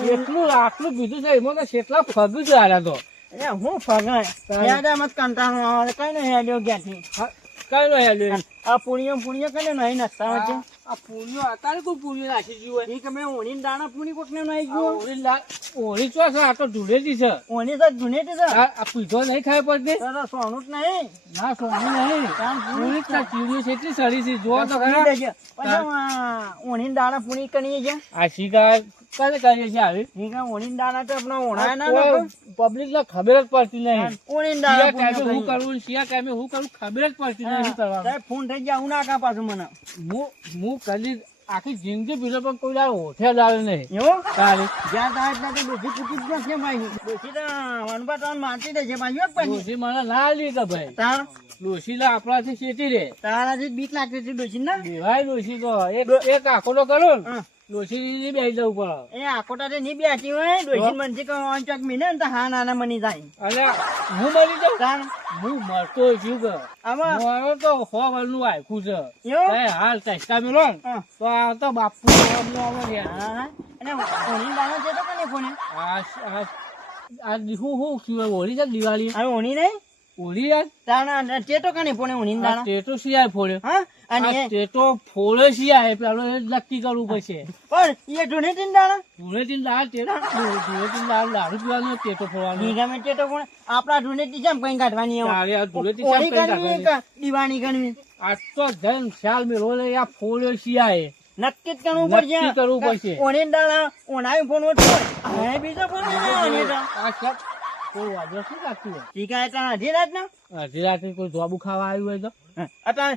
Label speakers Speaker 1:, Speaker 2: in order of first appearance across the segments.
Speaker 1: કેટલું આટલું બીજું છે એમાં કેટલા ફગ છે આલા તો.
Speaker 2: હું ફગાય યાદ મત કંટાળો આવે કઈ નહીં હેડ્યો ક્યાંથી
Speaker 1: કઈ નો હેલો
Speaker 2: આ પુણ્ય પુણ્ય કઈ નહીં નાસ્તા વચ્ચે
Speaker 1: આ પૂર્યો અત્યારે કોઈ પૂર્યો નાખી ગયું હોય.
Speaker 2: ઓણી દાણા પૂણી કોક ને
Speaker 1: આ ચો છે તો ધૂળેટી છે.
Speaker 2: ઓણી તો જૂને છે.
Speaker 1: આ પીધો નહીં ખાય પડતી
Speaker 2: તારા સોનું જ નહીં.
Speaker 1: ના સોનું નહીં.
Speaker 2: કામ પૂરી
Speaker 1: પૂરી જ સડી છે. તો ખરા.
Speaker 2: પછી આ ઓણી દાણા પૂણી કરીએ છે.
Speaker 1: આ શિકાર કને કરીએ છીએ આવી?
Speaker 2: તો આપણા ઓણાય ના
Speaker 1: પબ્લિક ને ખબર જ પડતી નહીં.
Speaker 2: ઓણી
Speaker 1: શિયા
Speaker 2: દાણા
Speaker 1: ટાઈમે
Speaker 2: પૂણી
Speaker 1: હું શિયા ટાઈમે હું કરું ખબર જ પડતી નહીં શું કરવાનું.
Speaker 2: ફોન થઈ ગયા હું ના કા પાછું મને.
Speaker 1: હું હું કદી આખી જિંદગી પીધો પણ કોઈ દાડો હોઠે લાવે નહીં.
Speaker 2: એવો?
Speaker 1: કાલે
Speaker 2: જ્યાં તાર એટલે તો ડોસી જ નથી ભાઈ. ડોસી તો વનબા તો મારતી છે ભાઈ એક પછી?
Speaker 1: ડોસી મને ના લી કે ભાઈ.
Speaker 2: તાર?
Speaker 1: ડોસી લા આપણાથી શેતી રે.
Speaker 2: તારાથી બીક લાગતી હતી ડોસી ના
Speaker 1: દેવાય ડોસી તો. એક એક આખો તો કરો ને.
Speaker 2: હા.
Speaker 1: બેસી જવું પડે
Speaker 2: એ આકોટા નહીં બેઠી હોય ડોસી મનથી કહો વાંચક મીને તો હા નાના મની જાય.
Speaker 1: અને હું મરી જાઉં?
Speaker 2: તાર
Speaker 1: હું મરતો છું કે. મારો તો સો વર્ષનું આખું છે હાલ ટચકા મેલો તો આ બાપુ દિવાળી? યાર
Speaker 2: તાણા કને ઓણી
Speaker 1: આ ટેટો શિયાય ફોડ્યો.
Speaker 2: હા? અને
Speaker 1: ટેટો ફોડે શિયાય પેલો એ નક્કી કરવું પડશે.
Speaker 2: પણ એ ઢૂંઢે તીન દાણા
Speaker 1: ધૂળેટી દાળ ટેટો ધૂળેટી દાળ દારૂ પીવાનો ટેટો ફોડવાનો.
Speaker 2: ઈ ગમે ચેટો કોણ આપણા ઢૂંઢે તી કઈ કાઢવાની એવું
Speaker 1: તારે આ ધૂળેટી
Speaker 2: ઓણી
Speaker 1: કઈ કાઢવાની?
Speaker 2: કે દિવાળી
Speaker 1: આ તો જન ખ્યાલ મેળવો લે આ ફોડ્યો શિયાય
Speaker 2: નક્કી જ કરવું પડશે.
Speaker 1: નક્કી કરવું પડશે.
Speaker 2: ઓણી દાણા ઓણાવી ફોન વચ્ચે હવે બીજો ફોન
Speaker 1: આ કોઈ વાંધો શું લાગતું હોય
Speaker 2: ઠીક છે અઢી રાત ના?
Speaker 1: અડધી રાતે કોઈ જોબુ ખાવા આવ્યું હોય તો?
Speaker 2: અત્યારે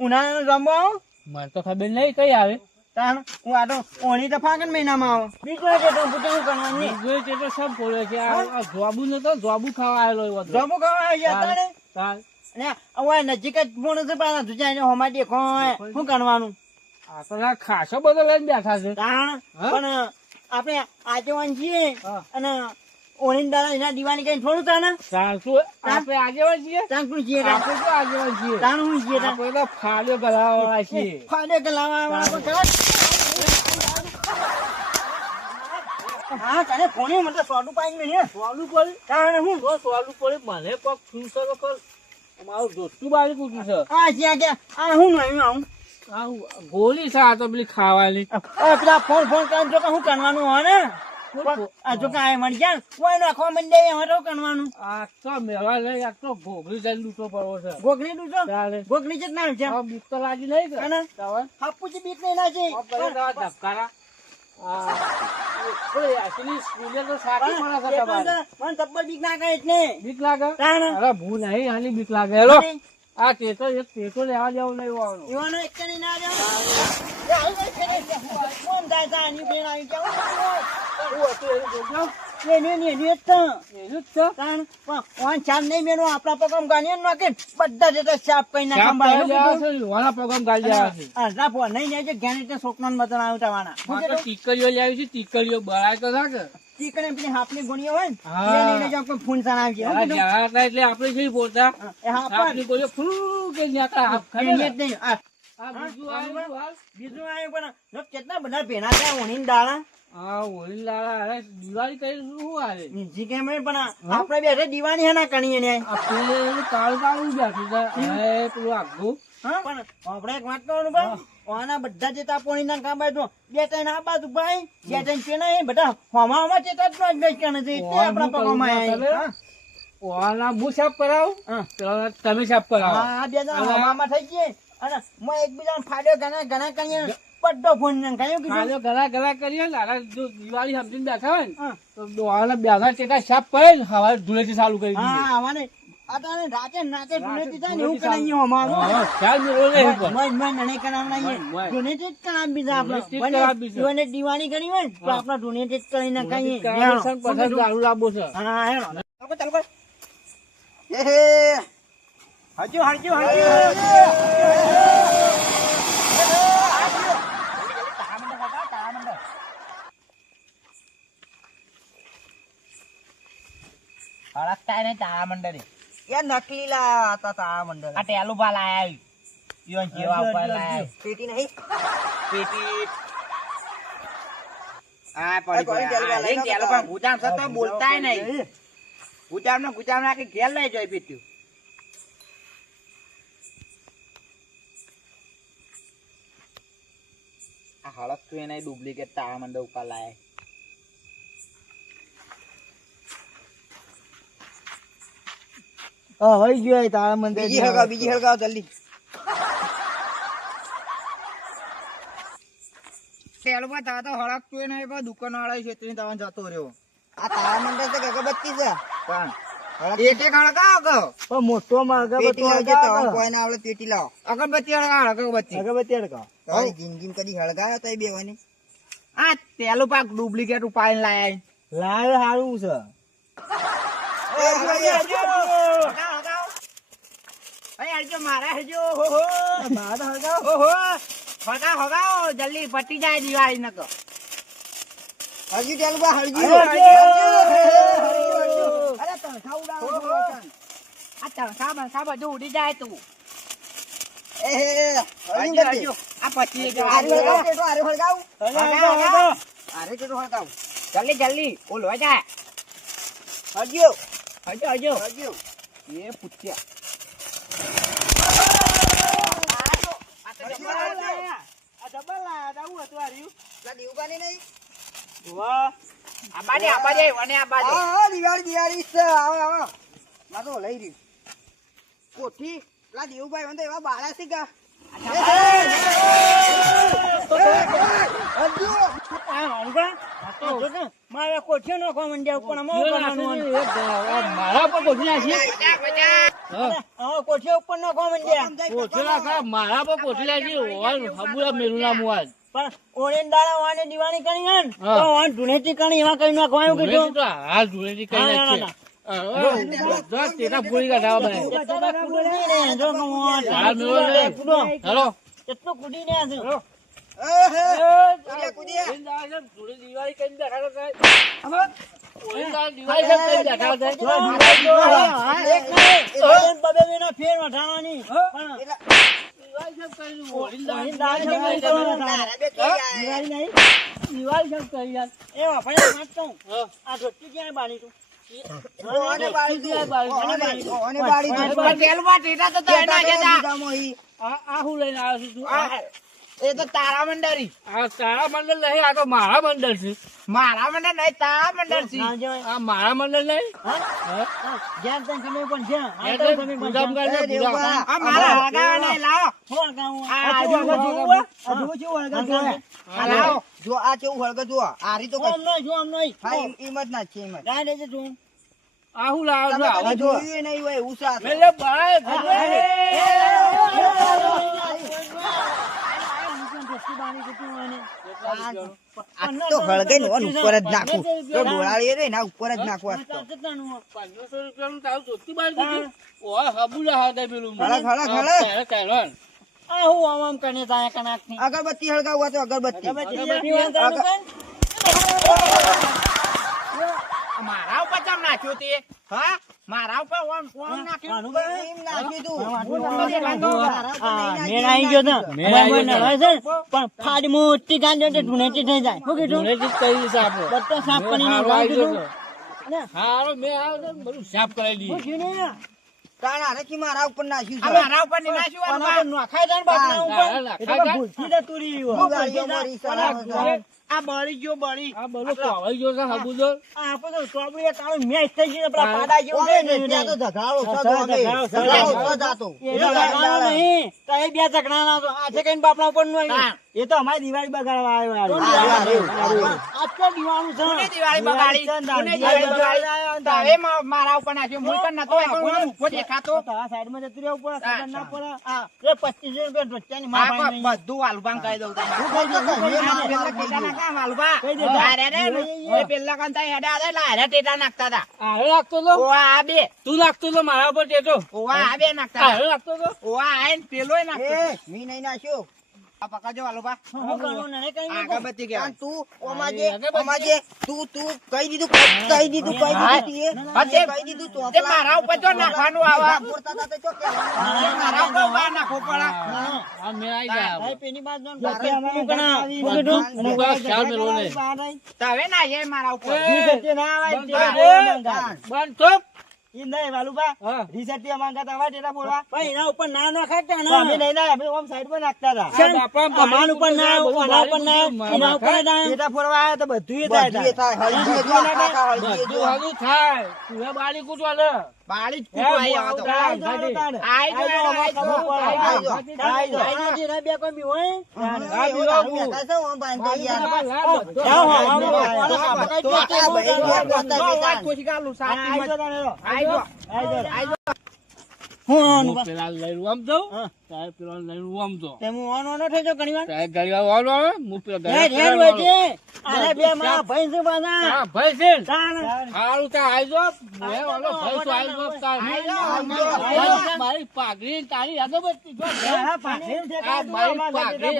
Speaker 2: ઉનાળાનો જમવો આવો?
Speaker 1: મને તો ખબર નહીં કઈ આવે.
Speaker 2: તાણ હું આ તો ઓણી તો ફાગણ મહિનામાં આવો. બીજું એ તો પૂછે શું કરવાનું
Speaker 1: જોઈએ તો સબ ફોડે છે આ આ જોબુ નતો જોબુ ખાવા આવેલો એવો તો.
Speaker 2: ખાવા આવી ગયા તારે
Speaker 1: તાર
Speaker 2: હવે નજીક જ ફોન છે પાછા હોમાં દેખો શું કરવાનું?
Speaker 1: આ તો ખાસો બધો લઈને બેઠા છે.
Speaker 2: તાણ પણ આપણે આજે છીએ અને ઓણી દાડા એના દિવાની કઈ થોડું તાને
Speaker 1: શું આપણે આગેવાન છીએ?
Speaker 2: શું છીએ?
Speaker 1: આપણે તો આગેવાન છીએ.
Speaker 2: તાણ હું છીએ? તાણ?
Speaker 1: આપણે તો ફાડે કરાવવાળા છીએ.
Speaker 2: ફાડે કે લાવવા વાળા પણ ખરા? હા તને ફોને મને સોડું પાઈ મેળ્યું
Speaker 1: સોલું પડે?
Speaker 2: તાણ હું?
Speaker 1: તો પડે. મને કોક ફૂસરો કર મારું દોસ્તું બારી કૂટું છે.
Speaker 2: હા જ્યાં ગયા આ હું નહીં આવું.
Speaker 1: ગોળી છે આ તો પેલી ખાવાની.
Speaker 2: પેલા ફોન ફોન કરીને જો હું કરવાનું હોય ને. આ જો કે મળી જાય કોઈ નાખવા મંડે હવે કરવાનું.
Speaker 1: આ તો મેળવા લઈ આ તો ભોગળી જઈને લૂંટો પડવો છે.
Speaker 2: ગોગલી તું છો
Speaker 1: તારે
Speaker 2: ગોગલી છે ના છે
Speaker 1: આ બીક તો લાગી નહીં કે?
Speaker 2: બીક નહીં
Speaker 1: ધબકારા.
Speaker 2: બીક
Speaker 1: બીક ભૂ નહીં બીક આ ટેટો એક ટેટો લેવા જવું નહીં આવવાનું
Speaker 2: એવાનો એક કણી ના રહ્યો એ આવી જાય છે ને. કોણ જાય છે આની બેન આવી ગયા
Speaker 1: શું હતું એનું જોજો?
Speaker 2: એને ને એને જ તો
Speaker 1: એનું જ છે
Speaker 2: તાણ પણ વાન ચાર નહીં મેળવો આપણા પગમ ગાની નાખે બધા જતા સાફ કઈ ના
Speaker 1: શાપ
Speaker 2: સંભાળે
Speaker 1: કરવા લેવા છે, વાળા પગમ ગાળી લેવા છે.
Speaker 2: આ રાપો નહીં જાય છે ઘેર એટલે છોકરાને બતન આવતાવાના શું
Speaker 1: આ તો
Speaker 2: કીધું?
Speaker 1: ટીકરીઓ લાવી છે ટીકરીઓ બળાય તો ના કે
Speaker 2: ચીકણે પેલી હાફની ગુણીઓ હોય ને લઈને જાઓ કોઈ ફૂન સણાવજે.
Speaker 1: એટલે આપણે શું બોલતા.
Speaker 2: એ હાફ
Speaker 1: આપની ફૂ કે ન્યાકા હાફ ખરે
Speaker 2: જ નહીં.
Speaker 1: બીજું આવ્યું
Speaker 2: બીજું પણ જો કેટલા બધા ભેના થયા ઓણીને દાણા
Speaker 1: દિવાળી કરી શું આવે
Speaker 2: નીચી કેમ પણ આપડે બેઠે દિવાળી હેના કણીએ ને.
Speaker 1: કાળું કાળું બેઠું પેલું
Speaker 2: હા પણ આપણે એક વાત કરવાનું ભાઈ આના બધા જે તાપોણી ના કામ બાજુ. બે ત્રણ આ બાજુ ભાઈ બે ત્રણ પેલા એ બધા હોમા હોમા ચેતા જ નો જ કરે છે આપણા પગમાં આયા. હા.
Speaker 1: હું સાફ કરાવું. તમે સાફ કરાવો.
Speaker 2: આ બે જણા હોમામાં થઈ ગયે અને મેં એકબીજાને ફાડ્યો ઘણા ઘણા કરીએ. બધો ફોન ને કયું કીધું.
Speaker 1: ગલા ગલા કરીએ ને જો દિવાળી સમજીને બેઠા હોય ને. તો દોહાના બેગા ચેટા સાફ કરે ને હવારે ધૂળેથી ચાલુ કરી
Speaker 2: હા આવાને અતારે રાતે નાતે ડુનેટી થાય ને એવું કરાઈએ હોમાનું
Speaker 1: ખ્યાલ મેળવો ને એ પણ.
Speaker 2: મોય મોય નણે કરાવડાઈએ.
Speaker 1: મોય, મોય.
Speaker 2: ડુનેટી જ કરાવી બીજા આપણે.
Speaker 1: ડુનેટી જ
Speaker 2: ભલે
Speaker 1: કરાવી બીજા.
Speaker 2: જીવનને દિવાળી કરી હોય તો આપણે ડુનેટી જ કરીને ખાઈએ.
Speaker 1: કરાવે છે ને
Speaker 2: હેણો.
Speaker 1: પછી દારૂ લાવવો છે
Speaker 2: હા, હેણો. ચાલો ચાલો કર. હે, હે. હજુ, હજુ, હજુ.
Speaker 3: હળકતા નહીં તારા મંડળે
Speaker 2: એ નકલી લા હતા તારા મંડળ.
Speaker 3: આ ટેલું પાલ આયા ઈવન જેવા ઉપાય લાયા.
Speaker 4: પેટી નહીં
Speaker 3: પેટી. આ પડી ગયો.
Speaker 4: ચાલવા
Speaker 3: આ લઈને
Speaker 4: લાગ્યા
Speaker 3: ચાલો
Speaker 4: તો
Speaker 3: ગુજામ બોલતાય નહીં. ગુજામને ગુજામ નાખી ઘેર લઈ જાય પેટ્યું. આ હળક તું એને ડુપ્લિકેટ તાળા મંડળ ઉપર લાયા.
Speaker 2: હા વહી ગયો તારા મંદિર
Speaker 4: બીજી હળગાવ બીજી હળગાવ જલ્દી.
Speaker 3: પેલું તા તો હળક તું એને પણ દુકાન વાળા છે તેની જતો રહ્યો.
Speaker 4: આ તારા મંદિર છે કે અગરબત્તી છે?
Speaker 3: પણ
Speaker 4: હળગ-
Speaker 3: એક એક કહો
Speaker 2: પણ મોટો માં અગરબત્તી
Speaker 4: લાવજો કોઈ ના આવડે પેટી લાવો.
Speaker 3: અગરબત્તી હળગાવ અગરબત્તી.
Speaker 2: અગરબત્તી હળગાવો.
Speaker 4: તારી જિંદગી કદી હળગાવ્યો તો બે હોય
Speaker 3: આ પેલું પાક ડુપ્લિકેટ ઉપાય લાયા
Speaker 2: લાવે હારું છે.
Speaker 3: જલ્દી પટી જાય દિવાળી ન તો.
Speaker 4: હજી અરે તણખા ઉડાવો
Speaker 3: આ તણખા બંખા બધું ઉડી જાય તું. હજુ. હજુ. જલ્દી જલ્દી. ઓલો જાય
Speaker 4: હરજીઓ,
Speaker 3: હજુ હજુ
Speaker 4: હરજીઓ.
Speaker 3: એ પૂછ્યા? આ આ આ
Speaker 4: તો કોઠી પેલા દેવુભાઈ મને તો એવા બાળા છે કા
Speaker 2: મારે કોઠીઓ નાખવા માંડ્યા
Speaker 1: જો
Speaker 2: કરવાનું
Speaker 1: નાખી દે, એક, મારા પર કોઠી નાખી.
Speaker 2: કોઠીઓ ઉપર નાખવા માંડ્યા
Speaker 1: કોઠી નાખા, મારા પર કોઠી નાખી ઓર હબુરા મેરુના મુઆજ
Speaker 2: પણ ઓળીને દાડા વાને દિવાળી કરી હે. ને તો વાન ધૂળેટી કરી નાખવાનું
Speaker 1: હાલ ધૂળેટી કરી
Speaker 2: ના, ના, જો કે આ
Speaker 1: હાલ.
Speaker 2: એટલો કૂદી રહ્યા
Speaker 1: દિવાળી?
Speaker 2: એ વાપરે વાંચતો. આ ધોતી ક્યાં
Speaker 1: લઈને આવ્યો છું
Speaker 3: એ તો તારા મંડળી
Speaker 1: આ તારા મંડળ નહીં આ તો મારા મંડળ છે
Speaker 3: મારા મંડળ નહીં તારા મંડળ છે
Speaker 1: આ મારા મંડળ નહીં
Speaker 2: હા?
Speaker 1: હા?
Speaker 2: હા, જ્યાં ત્યાં તમે પણ જ્યાં. આ
Speaker 1: ગુલામ
Speaker 3: મારા હગાવા નહીં લાવો જુઓ, જુઓ, લાવો
Speaker 4: જો આ કેવું હળગા જુઓ. આરી તો
Speaker 2: આમ નહીં, જો આમ નહીં.
Speaker 4: હા, ઈ- ઈમ ના છે, ઈમ જ.
Speaker 2: લેજે તું.
Speaker 1: આ હું લાવો છું આવા જો
Speaker 4: નહીં હોય એવું છે આ તો.
Speaker 1: મેલે બાય
Speaker 4: આ તો હળગાઈ ને ઉપર જ નાખું તો ડોળાળી રે ના ઉપર જ નાખું આ તો.
Speaker 1: પંદરસો રૂપિયાનું તારું જોતી બાર દીધી ઓય હબુલા હાથે પેલું
Speaker 4: હળગ, હળગ,
Speaker 1: હા,
Speaker 4: હળગ.
Speaker 1: તારે કાઢવાનું.
Speaker 2: આ હું આમ આમ કરીને તાયા કનાકની.
Speaker 4: અગરબત્તી હળગાવવા તો અગરબત્તી
Speaker 2: અગરબત્તી કાન?
Speaker 3: મારા ઉપર ચમ નાખ્યું તે હા મારા ઉપર ઓમ ઓમ નાખ્યું
Speaker 4: એમ નાખ્યું તું.
Speaker 2: મેળ આવી ગયો તો.
Speaker 1: મેળ આવી ગયો
Speaker 2: છે પણ ફાડી મોટી ગાંડે એટલે ધૂળેટી થઈ જાય શું કીધું
Speaker 1: જ કરી દઈશ આપણે.
Speaker 2: બધો સાફ કરીને
Speaker 1: આવી ગયો
Speaker 2: દીધું.
Speaker 1: હારો મેં આવ્યો તો બધું સાફ કરાવી
Speaker 2: ને?
Speaker 4: હારેથી મારા ઉપર નાખ્યું
Speaker 3: મારા ઉપર નાખ્યું
Speaker 2: નખાય ને ઉપર. ભૂલથી જતું રહ્યું.
Speaker 4: છે,
Speaker 3: આ બળી ગયો બળી
Speaker 1: આ બધું ખવાઈ ગયો છે હબુજો
Speaker 2: આ આપણે તો ચોપડીએ તાળું મેચ થઈ ગયું આપણા
Speaker 1: હા.
Speaker 2: પાડા જેવું
Speaker 4: ને, ત્યાં તો. ઝઘડાળો,
Speaker 2: ઝઘડાળો
Speaker 4: ઝઘડાળો. થતો.
Speaker 2: એ તો નહીં. તો એ બે ઝઘડાના આ આજે કઈ બાપના
Speaker 3: ઉપરનું.
Speaker 2: એ તો અમારી દિવાળી બગાડવા આવ્યો દિવાળું છે.
Speaker 3: કોને દિવાળી બગાડી? કોને
Speaker 2: દિવાળી
Speaker 3: દિવાળી
Speaker 2: બગાડી.
Speaker 3: બગાડી હવે મારા ઉપર નાખ્યો. હું પણ નતો હોય, પણ દેખાતો?
Speaker 2: તો આ સાઈડમાં જતું રહેવું પડે, ખબર ના પડે.
Speaker 3: હા.
Speaker 2: એ 25 રૂપિયા ઢોચાની માં
Speaker 3: હા, બધું વાલુભાંગ કહી દઉં તમને.
Speaker 2: હું કહી દઉં, હું કહી દઉં.
Speaker 3: આ પેલા ટેટા નાખતા પેલા હેડા હતા, એટલે ટેટા નાખતા હતા.
Speaker 1: આરે લાગતો તો?
Speaker 3: આ બે.
Speaker 1: તું નાખતો તો મારા ઉપર ટેટો.
Speaker 3: ઓવા આ બે નાખતા.
Speaker 1: આરે લાગતો તો?
Speaker 3: ઓવા આ ને પેલોય નાખતો
Speaker 4: મી નહીં નાખ્યો.
Speaker 3: આ પકડજો વાલુભા
Speaker 2: હું કરું ને કઈ નહીં કરું.
Speaker 3: અગરબત્તી.
Speaker 4: અને તું ઓમાં
Speaker 1: હા,
Speaker 4: જે
Speaker 1: એ અગરબત્તી.
Speaker 4: ઓમાં જે તું તું કહી દીધું કહી દીધું કહી. દીધું તે.
Speaker 3: તે-
Speaker 4: કહી દીધું
Speaker 3: તે
Speaker 4: ચોપડા.
Speaker 3: મારા ઉપર તો નાખવાનું આવે.
Speaker 4: બોલતા તો.
Speaker 3: તે મારા ઉપર વાર નાખવો પડે.
Speaker 1: આ મેળાઈ જાય
Speaker 2: ભાઈ પેલી બાજુ જાઓ ને
Speaker 4: તારે
Speaker 2: બાકી અમારે
Speaker 4: તું
Speaker 2: ઘણા-
Speaker 4: આવી
Speaker 2: હું
Speaker 1: બસ ખ્યાલ મેળવો ને.
Speaker 3: તો હવે ના જાય મારા ઉપર
Speaker 1: એ,
Speaker 2: ના આવે,
Speaker 1: બંધ
Speaker 2: તેરા ઈ નહીં, વાલુભા. ટેટા.
Speaker 4: ભાઈ એના ઉપર ના નખાતા
Speaker 2: તો અમે નહીં ના, અમે ઓમ સાઈડ પર નાખતા હતા.
Speaker 1: બાપા
Speaker 4: અમાર ઉપર ના
Speaker 1: બધું
Speaker 4: ઉપર ના એના ઉપર ના
Speaker 2: ટેટા ફોડવા આવ્યા તો બધું થાય
Speaker 4: બધું હળદી હળદી
Speaker 1: તું બાળી કૂટવા લે
Speaker 3: બાળી જ
Speaker 1: હે,
Speaker 3: કૂટવાઈ
Speaker 1: હું
Speaker 3: તો.
Speaker 2: આઈ જાઓ
Speaker 3: આઈ જાઓ,
Speaker 2: આઈ જાઓ,
Speaker 3: આઈ જાઓ,
Speaker 4: આઈ
Speaker 2: આઈ. આઈ જેના બે કોઈ બી હોય.
Speaker 1: આ
Speaker 4: એવું
Speaker 1: બીવાવું.
Speaker 4: તારું બેઠા છે, ઓમ યાર.
Speaker 2: જાઓ,
Speaker 1: હારું
Speaker 2: આવો. આવો, આવો.
Speaker 4: તો આ ભાઈ જો ગોતા
Speaker 3: તો
Speaker 4: બેઠા.
Speaker 3: વાત પૂછી કાલું,
Speaker 2: આ આઈ રો.
Speaker 3: આઈ જાઓ.
Speaker 2: આઈ જાઓ.
Speaker 1: હું પેલા લઈ આમ જાઉં
Speaker 2: હા.
Speaker 1: તારે પેલા લઈને આમ જાઉં.
Speaker 2: તે હું ઓન ઓનો થઈ જાઉં ઘણી વાર.
Speaker 1: તારે હું પેલા વાળો.
Speaker 2: આને બે મારા ભાઈ છે.
Speaker 1: હા, ભાઈ છે હારું તો ભાઈ તો તાર. પાઘડી જો છે આ મારી પાઘડી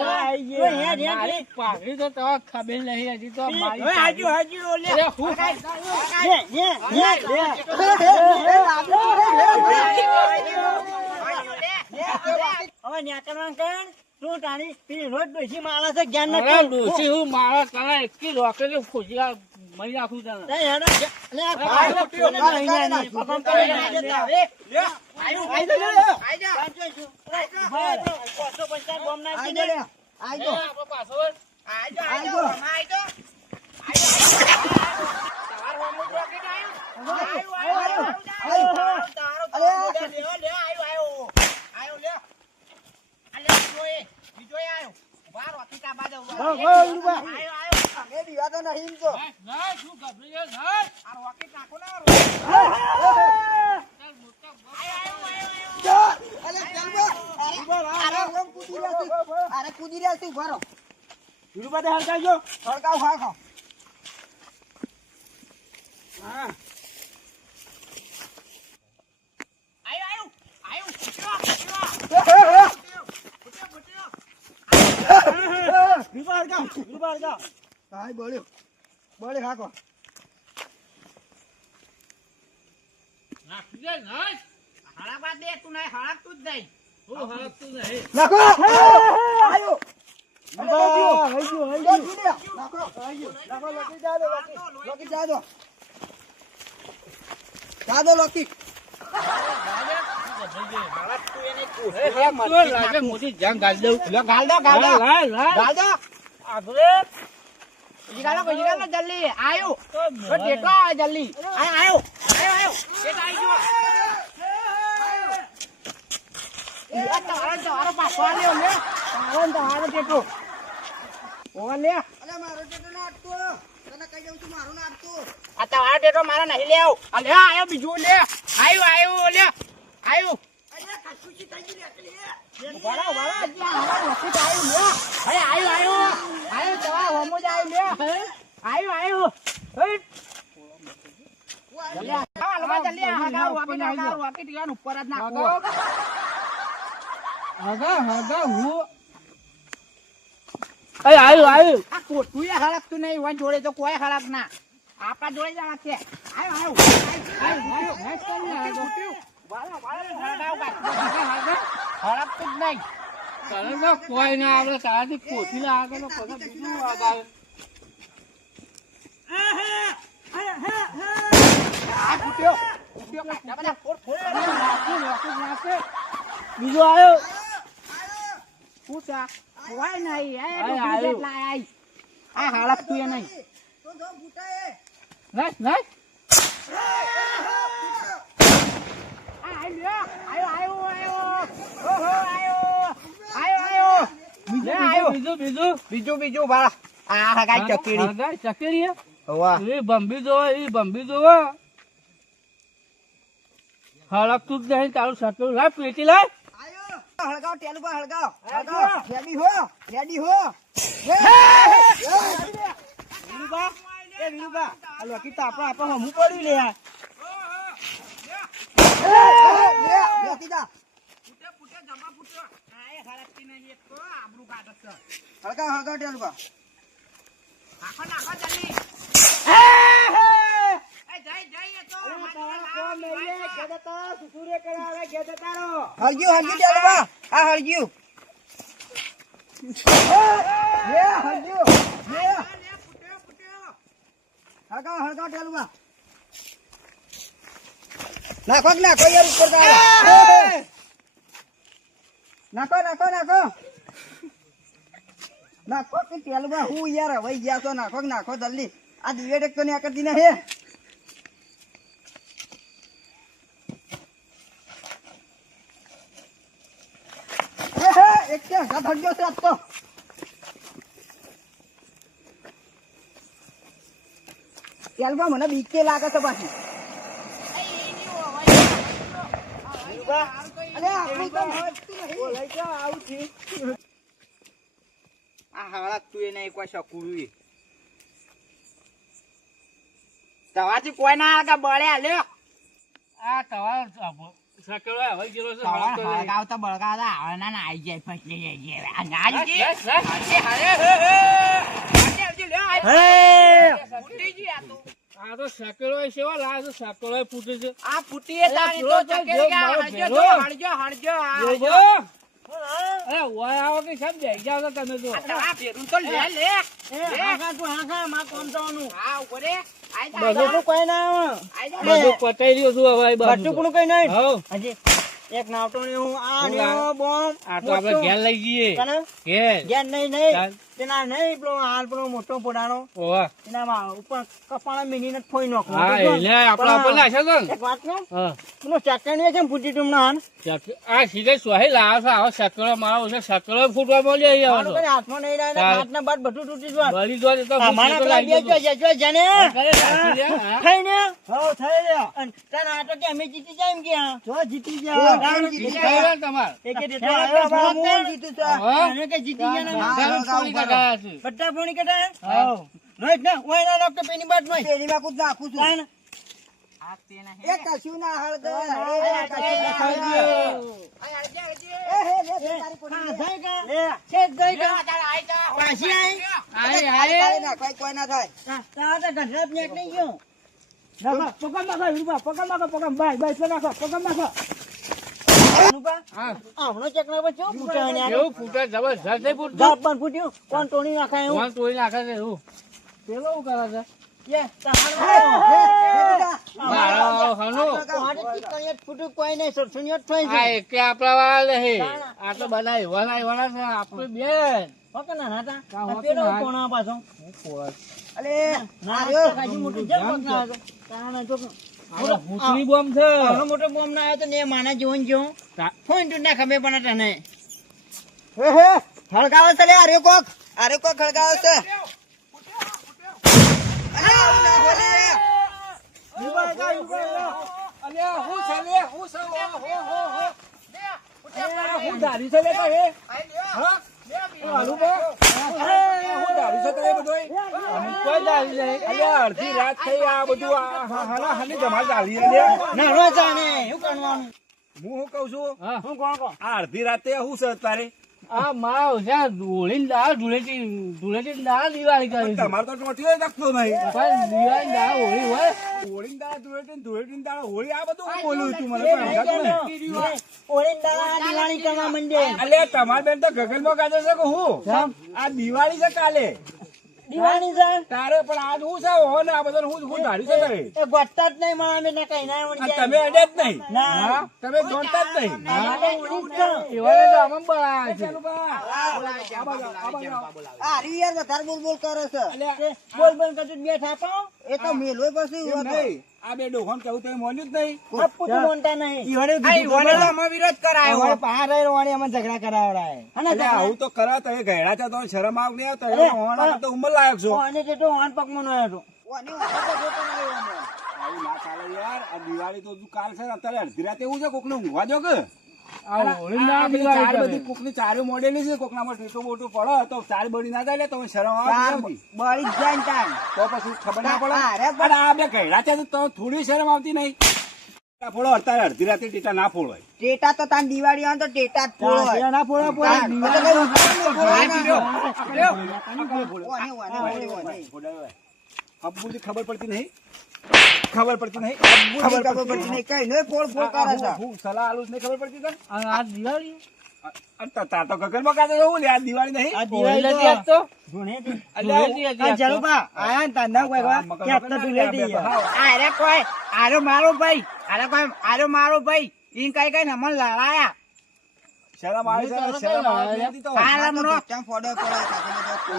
Speaker 1: મારી તો તમારે ખબર નહીં હજી તો મારી
Speaker 3: હાજુ. હાજુ,
Speaker 1: હું.
Speaker 2: હવે ન્યાકરવાનું કર. તું તારી પેલી રોજ ડોશી માણસ છે, જ્ઞાન નથી.
Speaker 1: ડોશી હું મારા તારા એકી રોકેલી ખુશી આ મરી નાખું તને.
Speaker 2: તે હેડો, લે, આ
Speaker 1: આ
Speaker 2: ભાઈ
Speaker 1: આ
Speaker 2: કોને
Speaker 4: આ
Speaker 2: નહીં
Speaker 4: આ
Speaker 2: આની?
Speaker 4: આ
Speaker 2: પકડ
Speaker 1: આ
Speaker 2: કરી
Speaker 1: આ
Speaker 2: નાખે
Speaker 1: આ
Speaker 2: તા.
Speaker 3: લે. આઈ જાઓ, આઈ જાઓ, આઈ જાઓ.
Speaker 2: ભાઈ, આપણો પાંચસો પંચાવન બોમ્બ નાખી
Speaker 4: આઈ
Speaker 2: દે.
Speaker 4: જો લે. આઈ જો.
Speaker 1: એ આપણો પાછો
Speaker 3: આઈ જાઓ, આઈ જાઓ, આઈ જાઓ. આઈ જાઓ. તમારું હોમવર્ક રોકીને આયો? આયો, આયો, આયો, આયો, આયો. તારો, તારો, તારો. લે, લે, આયો, આયો. આયો,
Speaker 4: અરે, કૂદી રહ્યા કૂદી રહ્યા છે, ઊભા રહો.
Speaker 2: વિરુપાતે હળગાવજો.
Speaker 4: હળગાવ, હળગાવ.
Speaker 3: આયો, આયો. આયો. ઉઠ્યો, ઉઠ્યો.
Speaker 2: વિરુપા હળગાવ, વિરુપા હળગાવ.
Speaker 4: હાય, બળ્યો. બળ્યો, હાકો.
Speaker 1: નાખી દે,
Speaker 3: તું નહીં, હળગતું જ નહીં.
Speaker 1: હું હળગતું નહીં.
Speaker 4: નાખો. આયો. નાખો, લોકી
Speaker 3: જલ્દી. આયો. તો આવે આવી આવ્યો.
Speaker 4: અલે, મારો ટેટો ના તને કહી દઉં છું, મારું ના
Speaker 3: આ તમારો મારે નહીં લે, આયો બીજું લે. આયો, આયો, લે. આયો. ઊભા રહો, ઊભા રહો. ત્યાં હવા નથી તો આયો, લે. હવે આયો, આયો. આયો, તમારો હોમો જ આયો, લે. આયો, આયો. હઈ. જલ્દી આ, આ લોકો જલ્દી આ, હગાવ, વાપી નાખ, હગાવ, વાપી ટીકાને ઉપર જ નાખો.
Speaker 1: હગા, હગા, આયુ, આયુ.
Speaker 3: આ કોઠું એ હળગતું નહીં, જોડે તો કોઈ હળક ના. આપણા જોડે જ હળક છે આવ્યો આયો, આયો.
Speaker 1: નાખ કરી નાખો.
Speaker 3: વાળો, વાળો, હળગાવ કાઢ. હળગતું જ નહીં.
Speaker 1: તને તો કોઈ ના આવે તારાથી કોઠી લાગે તો પછી બીજું વાગાવે.
Speaker 3: આ ફૂટ્યો. ફૂટ્યો કાઢ. આ બધા ફોડ, ફોડ.
Speaker 1: નાખી, નાખી, નાખી. બીજો આવ્યો
Speaker 3: ફૂટા. કોઈ નહીં. એ
Speaker 1: આય,
Speaker 3: ડુપ્લિકેટ
Speaker 1: આયો.
Speaker 3: લાય. આ હળગતું એ નહીં.
Speaker 4: તો જો
Speaker 1: બીજું બીજું
Speaker 3: બીજું બીજું. વાળા. આ હગાઈ ચકેડી.
Speaker 1: ચકેડી હે? એ બંબી જોવે એ બંબી જોવે. હળકતું જ નહીં તારું સટલું લાય પેટી લાય.
Speaker 4: આયો. હળગાવ, ટેલું પર હળગાવ. હળગાવ. રેડી હો. રેડી હો.
Speaker 2: વિરુપા, એ વિરુપા, આ લોકી તો આપણા આપણા હમું પડ્યું લે આ.
Speaker 4: લે, લેતી જા.
Speaker 3: નહીં એક તો આબરૂ કાઢે છે.
Speaker 4: હળગાવ હળગાવ ટેલુકા
Speaker 3: નાખો, નાખો જલ્દી. એ જઈ, જઈ એ તો.
Speaker 4: હળગ્યું હળગ્યું ટેલુકા આ હળગ્યું લે હળગ્યું હળગ્યું
Speaker 3: લે, ફૂટ્યો, હળગ્યું
Speaker 4: હળગાવ હળગાવ ટેલુકા નાખો નાખો નાખો નાખો નાખો. નાખો કે ટેલુકા હું યાર હવે ગયા તો નાખો નાખો જલ્દી. આ દિવેટ તો ન્યા કરતી હે. હે, એક કે હાથ ગયો છે આજ તો. ટેલુકા મને બીકે લાગે છે પાછી.
Speaker 2: આ હાળા તું એ નહીં કોઈ શકું તવાથી કોઈ ના લ્યો
Speaker 1: આ તવા સકેલો હવે છે
Speaker 3: ના ના આઈ જાય ફસી જાય. આ ના હે, હે. આ તો.
Speaker 1: આ સકેલો છે એવો લાગે છે ફૂટે છે
Speaker 3: આ ફૂટી તારી તો
Speaker 1: અરે,
Speaker 3: ગયા.
Speaker 1: મારો
Speaker 3: હળજો,
Speaker 1: ભેરો.
Speaker 3: જો, હળજો, હળજો, આ
Speaker 1: અરે ઓય આવો કે સબ જઈ જાવ તો તમે તો
Speaker 3: આ ભેરું તો લે, લે. લે.
Speaker 2: હાંકા તું માં કોમ થવાનું
Speaker 3: હા, ઊભો રે. આઈ જા,
Speaker 2: બધું કોઈ ના આવે
Speaker 3: આઈ જા.
Speaker 1: બધું પતાઈ રહ્યો છું હવે બાજુ
Speaker 2: પણ કઈ નહીં હજી એક નાવટો હું આ બોમ્બ
Speaker 1: આ તો આપણે ઘેર લઈ જઈએ ઘેર
Speaker 2: ઘેર નહીં નહીં. તેના નહીં પેલો હાલ પેલો મોટો પોડાનો
Speaker 1: ઓવા
Speaker 2: ઉપર કપાળા મીનીને ફોઈ નાખો.
Speaker 1: હા એટલે આપણે આપણને આશા છે ને.
Speaker 2: એક વાત કહું? પેલો ચટણી છે ફૂટી ટૂમનો હાન
Speaker 1: આ સીધે સોહી લાવો છો આવો સકડો મારો છે સકડો ફૂટવા મળ્યો અહીંયા
Speaker 2: મારું
Speaker 1: તો
Speaker 2: કઈ હાથમાં નહીં રહે ને બાદ બધું તૂટી જવાનું.
Speaker 1: બળી જો તો
Speaker 2: અમારા પેલા બે જો જો જો જને.
Speaker 1: કરે રાખી દે, હા.
Speaker 2: થઈ ને? હો થઈ રહ્યા અને તને આ તો કે અમે જીતી જાય એમ કે જો જીતી ગયા.
Speaker 4: જીતી
Speaker 1: કઈ વાર
Speaker 2: એક એક
Speaker 4: હા, હા, હું જીતું છું.
Speaker 1: હા?
Speaker 2: અને કે જીતી ગયા ને?
Speaker 1: પોણી કઢાયા છે.
Speaker 2: બધા ફોણી કઢાય
Speaker 1: હા.
Speaker 2: રોહિત ને ઓય ના ડોક્ટર પેની બાદ પેની
Speaker 4: માં કૂદ નાખું છું. એ કશું ના હળગે. એ કશું ના પોણી
Speaker 2: નહીં ગયો. નાખો પગમ નાખો રૂપા નાખો બાય બાય નાખો. આવનો ચકના પર ચો ફૂટા ને
Speaker 1: કેવું ફૂટે? જબરજસ્ત નહીં ફૂટતું?
Speaker 2: જાપ પણ ફૂટ્યું. કોણ ટોણી નાખાય એવું?
Speaker 1: કોણ તોડી નાખે છે એવું? પેલો શું કરે છે?
Speaker 2: યે તમારું
Speaker 1: ભૂતની બોમ્બ છે.
Speaker 2: આવડો મોટો બોમ્બ ના આવ્યો તો ને માના જેવો ને જેવો
Speaker 1: તા-
Speaker 2: ફોઈન તું ના ખબર પણ તને
Speaker 4: હે, હે, હળગાવે છે લે, આર્યો કોક. આર્યો કોક હળગાવે છે.
Speaker 1: હું છે લે? હું છે? હો, હો, હો, હો. અલ્યા, હું ધારી છે લે હા? હું અડધી રાત થઈ આ બધું આ હા, હાલા હાલી જમાલ ધારી
Speaker 2: ના
Speaker 5: હું. કઉ છું
Speaker 1: હા.
Speaker 2: કોણ
Speaker 5: આ અડધી રાતે શું છે તારે?
Speaker 1: આ માવ જ્યાં ધૂળીને દાળ ધૂળેટી ધૂળેટી દાળ દિવાળી કરી
Speaker 5: તમારે તો ટોટીઓ રાખતો નહીં
Speaker 1: પણ દિવાળી દાળ હોળી હોય.
Speaker 5: હોળી દાળ ધૂળેટી ધૂળેટી દાળ હોળી આ બધું હું બોલું મને હોળી.
Speaker 2: ઓળીંદા દિવાળી કરવા માંડે.
Speaker 5: અલ્યા તમારી બેન તો ગગનમાં કાઢે છે કે હું? આ દિવાળી છે કાલે.
Speaker 2: દિવાળી છે?
Speaker 5: તારે પણ આજ હું છે? હો ને આ બધા હું હું ધારી છે તારે
Speaker 2: એ ગોટતા જ નહીં મારા મેં કઈ ના વળી
Speaker 5: તમે અડે જ નહીં.
Speaker 2: ના.
Speaker 5: તમે ગોટતા જ નહીં.
Speaker 1: એવાને તો આમાં બળા છે.
Speaker 4: આ રી યાર તાર બોલ બોલ કરે છે.
Speaker 2: બોલ બોલ કરતું બેઠા થાપો
Speaker 4: એ તો મેલોય પછી
Speaker 5: નહીં. આ બે ડોહોન કેવું તો મોન્યું જ નહીં.
Speaker 2: તું મોનતા નહીં.
Speaker 3: વિરોધ કરાયો.
Speaker 2: હવે બહાર રહી રોવાની અમે ઝઘડા કરાવડાય.
Speaker 5: અલ્યા, આવું તો કરા તમે ગયડા છે તો શરમ આવ નહીં આવતો. તો ઉંમર લાયક છો.
Speaker 2: અને કેટલો તો વાન પગમાં હતો
Speaker 4: ઓને વાતો તો જોતો
Speaker 5: આવું ના ચાલે યાર. આ દિવાળી તો હજુ કાલ છે અત્યારે અડધી રાતે એવું છે કોકને ઊંઘવા
Speaker 4: જો
Speaker 5: કે? થોડી શરમ આવતી નહીં. ફોડો અત્યારે અડધી રાતે ટેટા ના ફોડવાય.
Speaker 3: ટેટા તો તાન દિવાળી આવે તો ટેટા જ ફોડો
Speaker 2: ના ફોડા
Speaker 5: ખબર પડતી નહીં? ખબર પડતી નહીં.
Speaker 3: ખબર પડતી નહીં, કઈ નહીં, કોણ ફોડ કરે છે.
Speaker 5: હું- સલાહ આલુસ નહીં ખબર પડતી તને?
Speaker 2: આ દિવાળી?
Speaker 5: તાર તો હું લે, આ દિવાળી નહીં.
Speaker 2: આ તો.
Speaker 3: કોઈ આરો મારો ભાઈ. અરે કોઈ આરો મારો ભાઈ. ઈ કઈ કઈ ને મને લડાયા
Speaker 5: શરમ આવે છે, શરમ આવે
Speaker 2: કઈ
Speaker 5: નથી તો.
Speaker 3: આરામનો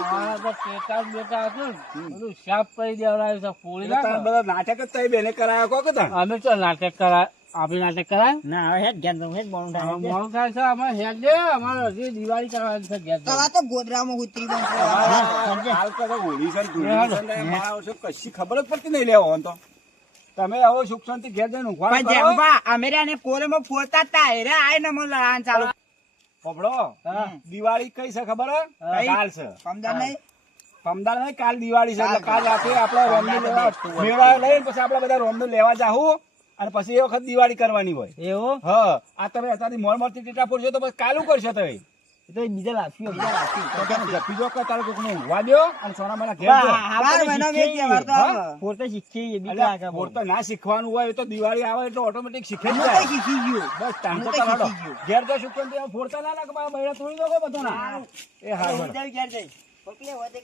Speaker 2: અમારા તો ટેટા બેટા હતું બધું સાફ કરી દેવડાવ્યું છે પોળી
Speaker 5: એટલે બધા નાટક જ તઈ બેને કરાયો કોક તાર.
Speaker 2: અમે તો નાટક કરાય આપણે નાટક કરાય
Speaker 4: ના હવે હેડ ઘેર હેડ મોડું થાય.
Speaker 2: હવે થાય છે અમારે હેડ દે અમારે હજી દિવાળી કરવાની છે.
Speaker 3: તો ગોદરામાં ઉતરી
Speaker 5: હાલ તો હોળી મારા કશી ખબર જ પડતી નહીં લેવો તો તમે આવો સુખ શાંતિ ઘેર જઈને ઊંઘવાનું
Speaker 3: પણ
Speaker 5: કરો.
Speaker 3: અમે કોરેમાં ફોડતા જ તા રે આય ને મને લડાવાનું ચાલુ
Speaker 5: ફફડો, દિવાળી કઈ છે ખબર? કાલ છે.
Speaker 3: સમજાણ નહીં?
Speaker 5: કાલ દિવાળી છે. એટલે
Speaker 3: કાલ.
Speaker 5: રાતે આપણે રોમનું લેવા મેળા લઈ પછી આપણે બધા રોમનું લેવા જાહું અને પછી એ વખત દિવાળી કરવાની હોય.
Speaker 4: એવું?
Speaker 5: હા. આ તમે અત્યારથી મોર મોરથી ટેટા ફોડશો તો પછી કાલું કરશો તમે?
Speaker 4: તો બીજા લાવશું, બીજા લાવશું.
Speaker 5: જપી જો કે તારે કોકને ઊંઘવા દ્યો અને સોના મને ઘેર
Speaker 4: શીખીએ પોતે
Speaker 5: ના શીખવાનું હોય તો દિવાળી આવે એટલે ઓટોમેટિક શીખે જ
Speaker 3: શીખી ગયો.
Speaker 5: બસ ટાઈમ તો
Speaker 3: હું તો
Speaker 5: કરો
Speaker 3: શીખી ગયો.
Speaker 5: શુક્ર ફોડતા ના લાગે મારા બૈરા તોડી દો બધો ના એ હા
Speaker 4: ઘેર જઈ.
Speaker 3: વધે